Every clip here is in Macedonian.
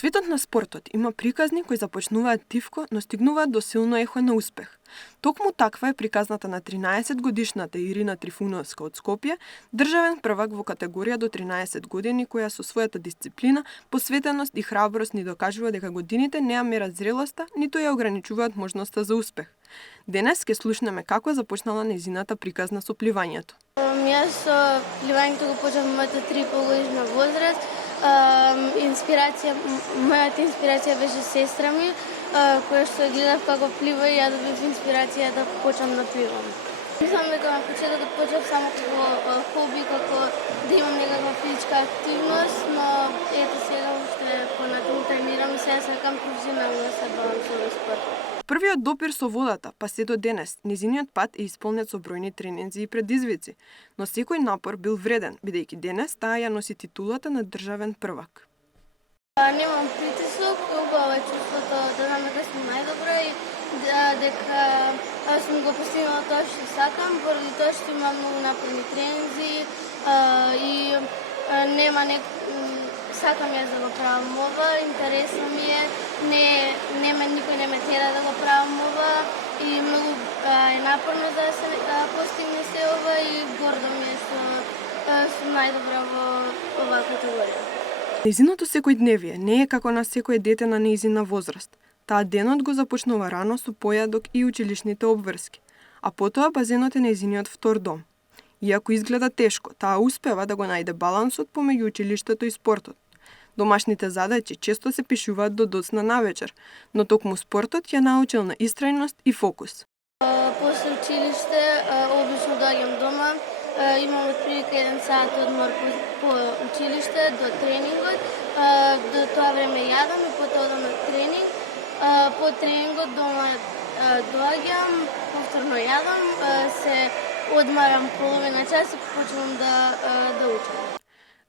Светот на спортот има приказни кои започнуваат тивко, но стигнуваат до силно ехо на успех. Токму таква е приказната на 13-годишната Ирина Трифуновска од Скопје, државен првак во категорија до 13 години, која со својата дисциплина, посветеност и храброст ни докажува дека годините не ја мерат зрелоста, ниту ја ограничуваат можноста за успех. Денес ќе слушнеме како започнала нејзината приказна со пливањето. Јас со пливањето го почнав мојата 3,5-годишна возраст. Мојата инспирација беше сестра ми, која што гледав како плива и ја добив инспирација да почнам да пливам. Мислам дека на почетокот почнав само како хоби, како да имам некаква физичка активност, но ето сега уште понатаму тренирам и сега сакам професионално да се бавам со овој спорт. Првиот допир со водата, па се до денес, низиниот пат е исполнет со бројни тренинзи и предизвици, но секој напор бил вреден, бидејќи денес таа ја носи титулата на државен првак. Немам притисок, убаво е чувството да знам дека сум најдобра и дека сум го постигнала тоа што сакам, поради тоа што имам многу напорни тренинзи и нема сакам јас да го правам ова, интересно ми е, никој не ме тера да го правам ова и многу е напорно да се постигне се ова и гордо ми е што сум најдобра во оваа категорија. Нејзиното секојдневие не е како на секое дете на нејзина возраст. Таа денот го започнува рано со појадок и училишните обврски, а потоа базенот е нејзиниот втор дом. Иако изгледа тешко, таа успева да го најде балансот помеѓу училиштето и спортот. Домашните задачи често се пишуваат до доцна навечер, но токму спортот ја научил на истрајност и фокус. После училиште обично доаѓам дома, имам отприлика 1 сат одмор по училиште до тренингот. До тоа време јадам и потоа одам на тренинг. По тренингот дома доаѓам, повторно јадам, се одмарам половина час и почнувам да учам.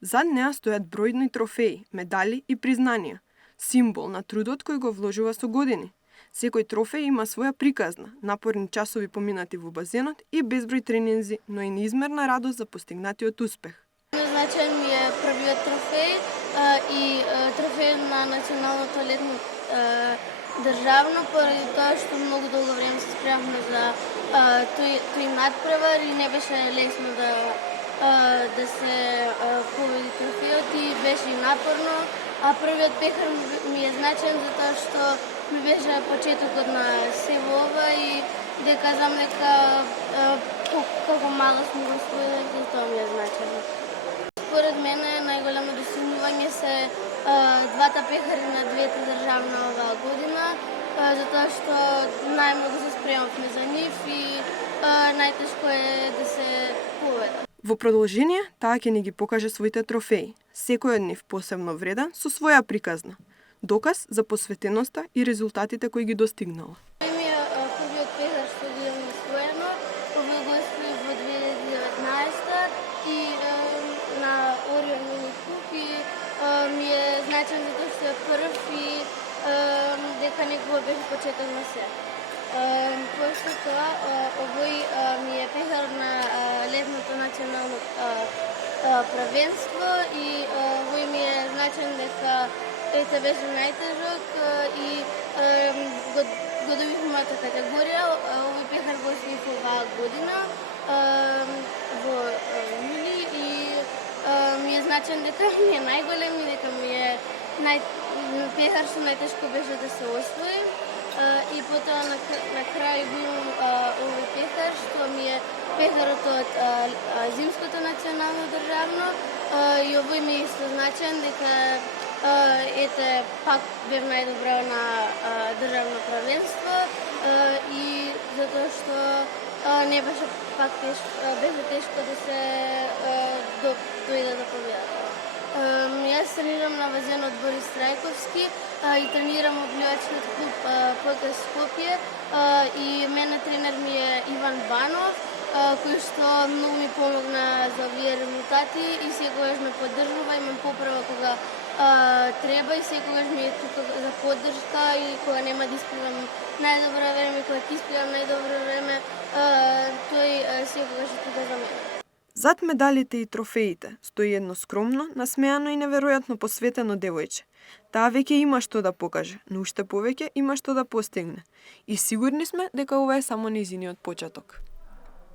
Зад неа стојат бројни трофеи, медали и признанија, символ на трудот кој го вложува со години. Секој трофеј има своја приказна, напорни часови поминати во базенот и безброј тренинзи, но и неизмерна радост за постигнатиот успех. Значаен ми е првиот трофеј и трофеј на националното летно државно, поради тоа што многу долго време се спремавме за тој надпревар и не беше лесно да се победи трофејот и беше и напорно, а првиот пехар ми е значаен затоа што ми беше почетокот на се ова и дека знам дека како мала сум го освоила и тоа ми е значаено. Според мене најголемо достигнување се двата пехари на двете државна оваа година, затоа што најмногу се спремавме за нив и најтешко е да се победи. Во продолжение, таа ќе ни ги покаже своите трофеи, секој од нив посебно вреден со своја приказна. Доказ за посветеноста и резултатите кои ги достигнала. Првиот пехар што ги имам освоено, овој го освоив во 2019 и на Орион Мини Куп и ми е значен затоа што е прв и дека некогаш беше почеток на се. После тоа, овој ми е пехар на летното национално првенство и овој ми е значен дека тој беше најтежок и го добив мојата категорија. Овој пехар го освоив оваа година во јули и ми е значен дека ми е најголем и дека ми е пехар што најтешко беше да се освои. И потоа на крај го имам овој пехар што ми е пехарот од зимското национално државно и овој ми е исто значен дека пак бев најдобра на државно првенство и затоа што не беше пак беше тешко да се дојде до победата. Јас тренирам на базенот Борис Трајковски и тренирам во пливачкиот клуб ПК Скопје и мене тренер ми е Иван Банов, кој што многу ми помогна за овие резултати и секогаш ме поддржува и ме поправа кога треба и секогаш ми е тука за поддршка и кога нема да испливам најдобро време, кога ќе испливам најдобро време, тој секогаш е тука за мене. Зад медалите и трофеите стои едно скромно, насмеано и неверојатно посветено девојче. Таа веќе има што да покаже, но уште повеќе има што да постигне. И сигурни сме дека ова е само нејзиниот почеток.